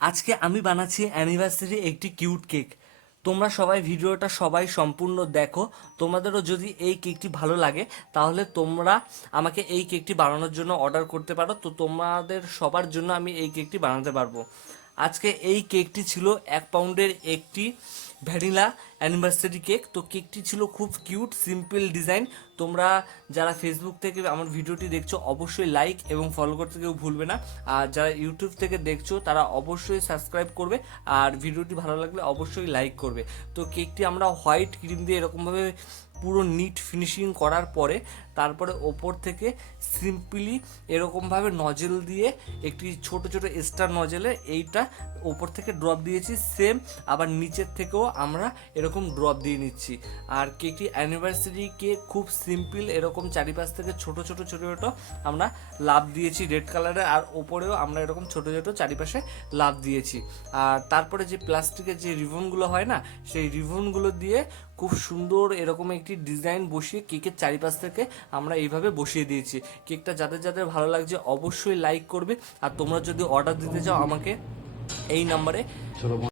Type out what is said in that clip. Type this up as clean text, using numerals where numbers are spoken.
আজকে আমি বানাচ্ছি অ্যানিভার্সারি একটি কিউট কেক। তোমরা সবাই ভিডিওটা সম্পূর্ণ দেখো। তোমাদেরও যদি এই কেকটি ভালো লাগে তাহলে তোমরা আমাকে এই কেকটি বানানোর জন্য অর্ডার করতে পারো। তো তোমাদের সবার জন্য আমি এই কেকটি বানাতে পারবো। আজকে এই কেকটি ছিল 1 পাউন্ডের একটি ভ্যানিলা অ্যানিভার্সারি কেক। তো কেকটি ছিল খুব কিউট, সিম্পল ডিজাইন। তোমরা যারা ফেসবুক থেকে আমার ভিডিওটি দেখছো অবশ্যই লাইক এবং ফলো করতে কেউ ভুলবে না। আর যারা ইউটিউব থেকে দেখছো তারা অবশ্যই সাবস্ক্রাইব করবে, আর ভিডিওটি ভালো লাগলে অবশ্যই লাইক করবে। তো কেকটি আমরা হোয়াইট ক্রিম দিয়ে এরকমভাবে পুরো নিট ফিনিশিং করার পরে তারপরে ওপর থেকে সিম্পলি এরকমভাবে নজেল দিয়ে একটি ছোট ছোট স্টার নজেলে এইটা ওপর থেকে ড্রপ দিয়েছি সেম। আবার নিচের থেকেও আমরা এরকম ড্রপ দিয়ে নিচ্ছি। আর কেকটি অ্যানিভার্সারি কেক খুব সিম্পল, এরকম চারিপাশ থেকে ছোট ছোট ছোট ছোট আমরা লাভ দিয়েছি রেড কালারের, আর ওপরেও আমরা এরকম ছোট ছোট চারিপাশে লাভ দিয়েছি। আর তারপরে যে প্লাস্টিকের যে রিবনগুলো হয় না, সেই রিবনগুলো দিয়ে খুব সুন্দর এরকম একটি ডিজাইন বসিয়ে কেকের চারিপাশ থেকে আমরা এইভাবে বসিয়ে দিয়েছি। কেকটা যাদের যাদের ভালো লাগছে অবশ্যই লাইক করবে। আর তোমরা যদি অর্ডার দিতে চাও আমাকে এই নাম্বারে